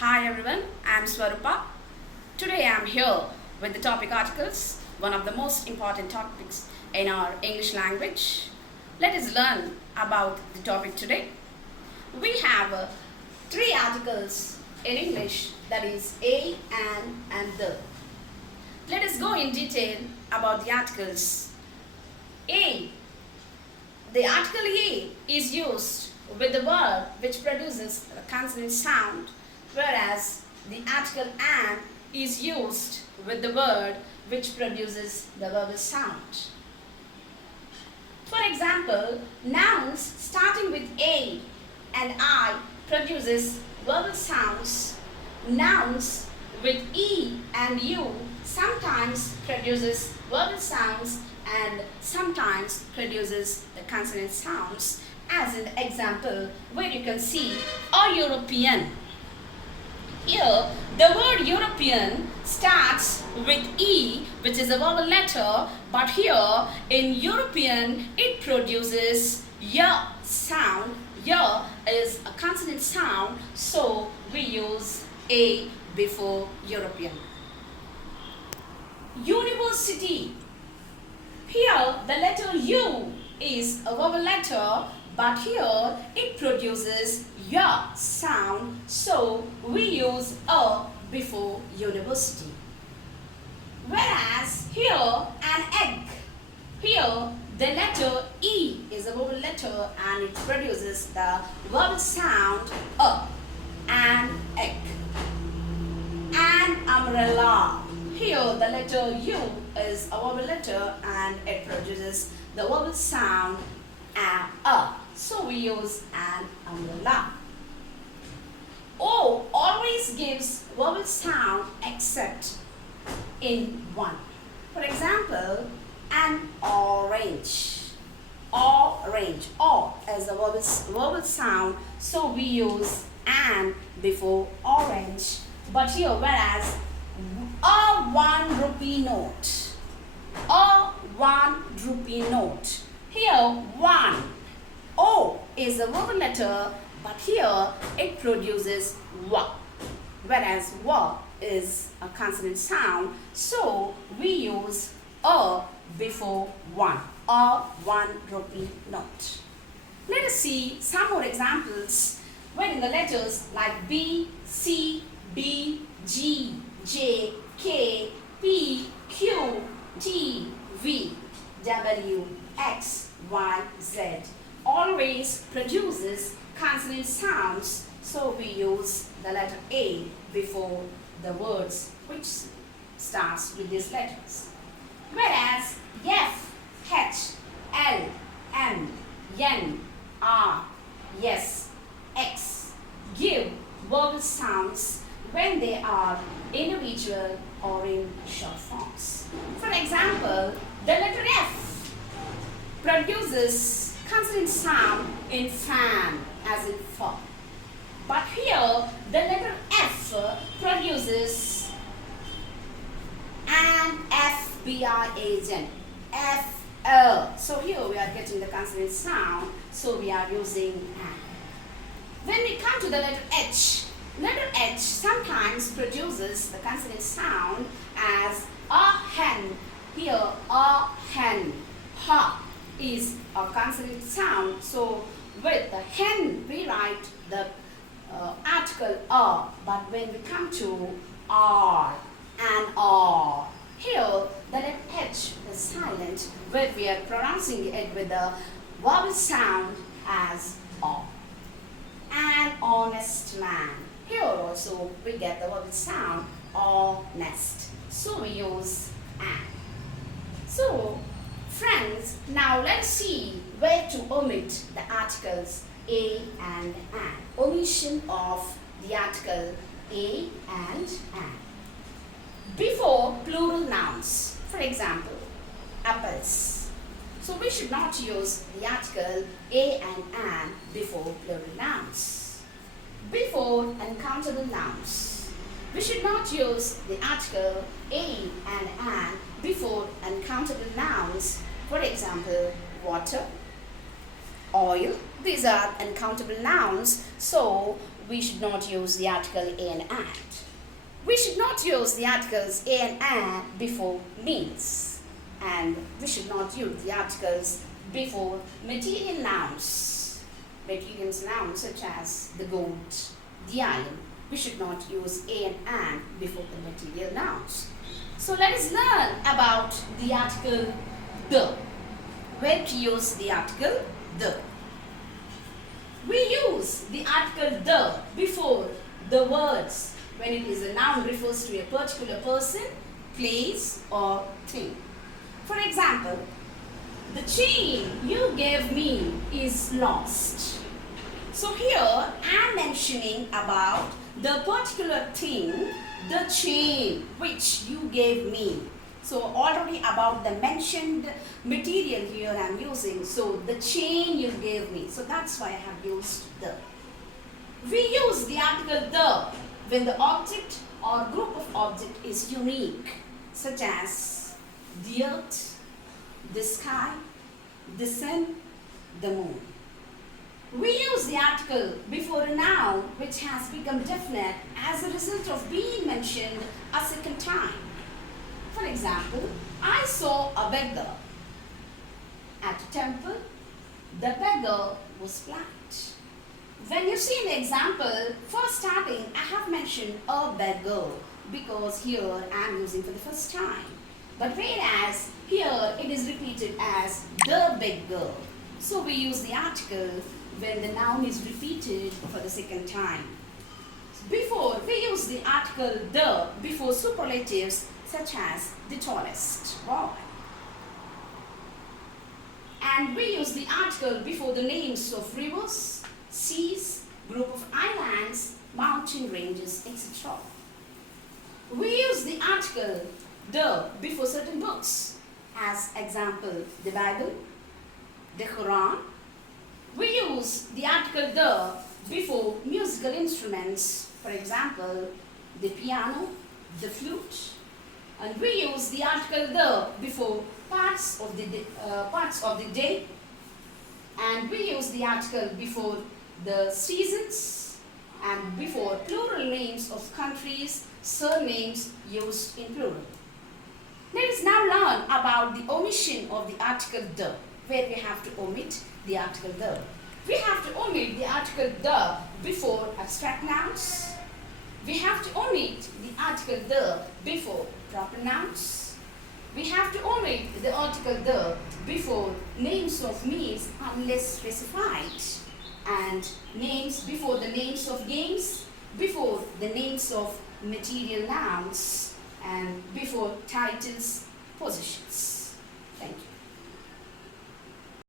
Hi everyone, I am Swarupa. Today I am here with the topic articles, one of the most important topics in our English language. Let us learn about the topic today. We have three articles in English, that is a, an and the. Let us go in detail about the articles. A. The article A is used with the word which produces a consonant sound, whereas the article an is used with the word which produces the vowel sound. For example, nouns starting with A and I produces vowel sounds. Nouns with E and U sometimes produces vowel sounds and sometimes produces the consonant sounds, as in the example where you can see a European. Here, the word European starts with E, which is a vowel letter, but here in European it produces Y sound. Y is a consonant sound, so we use A before European. University. Here, the letter U is a vowel letter, but here it produces Y sound, so we use A before university. Whereas here, an egg. Here, the letter E is a vowel letter and it produces the vowel sound A. An egg. An umbrella. Here, the letter U is a vowel letter and it produces the vowel sound A. So we use an umbrella. O always gives vowel sound except in one. For example, an orange. Orange. O is a vowel sound, so we use an before orange. But here, whereas a 1 rupee note. A 1 rupee note. Here, 1. O is a vowel letter, but here it produces W. Whereas W is a consonant sound, so we use A before 1. A 1 rupee note. Let us see some more examples wherein the letters like B, C, D, G, J, K, P, Q, T, V, W, X, Y, Z always produces consonant sounds, so we use the letter A before the words which starts with these letters. Whereas F, H, L, M, N, R, S, X give vowel sounds when they are individual or in short forms. For example, the letter F produces consonant sound in fan, as in fall. But here, the letter F produces an FBI agent. F-L. So here we are getting the consonant sound, so we are using an. When we come to the letter H sometimes produces the consonant sound as a hen. Here, a hen. Ha is a consonant sound, so with the hen we write the article a, but when we come to r and r, here the letter H is silent, where we are pronouncing it with the vowel sound as o. An honest man. Here also we get the vowel sound honest, so we use an. So friends, now let's see where to omit the articles a and an. Omission of the article a and an. Before plural nouns, for example, apples. So we should not use the article a and an before plural nouns. Before uncountable nouns, we should not use the article a and an before uncountable nouns. For example, water, oil. These are uncountable nouns, so we should not use the article in and. We should not use the articles in and before means. And we should not use the articles before material nouns. Material nouns such as the goat, the iron. We should not use and before the material nouns. So let us learn about the article the. Where to use the article the. We use the article the before the words when it is a noun refers to a particular person, place or thing. For example, the chain you gave me is lost. So here I am mentioning about the particular thing, the chain which you gave me. So already about the mentioned material here I am using. So the chain you gave me. So that's why I have used the. We use the article the when the object or group of object is unique, such as the earth, the sky, the sun, the moon. We use the article before a noun which has become definite as a result of being mentioned a second time. For example, I saw a beggar at a temple. The beggar was blind. When you see the example, first starting, I have mentioned a beggar because here I am using for the first time. But whereas here it is repeated as the beggar. So we use the article when the noun is repeated for the second time. Before, we use the article the before superlatives such as the tallest boy. And we use the article before the names of rivers, seas, group of islands, mountain ranges, etc. We use the article the before certain books, as example the Bible, the Quran. We use the article the before musical instruments, for example the piano, the flute. And we use the article the before parts of the day. And we use the article before the seasons and before plural names of countries, surnames used in plural. Let us now learn about the omission of the article the, where we have to omit the article the. We have to omit the article the before abstract nouns. We have to omit the article the before proper nouns. We have to omit the article the before names of means unless specified, and names before the names of games, before the names of material nouns, and before titles, positions.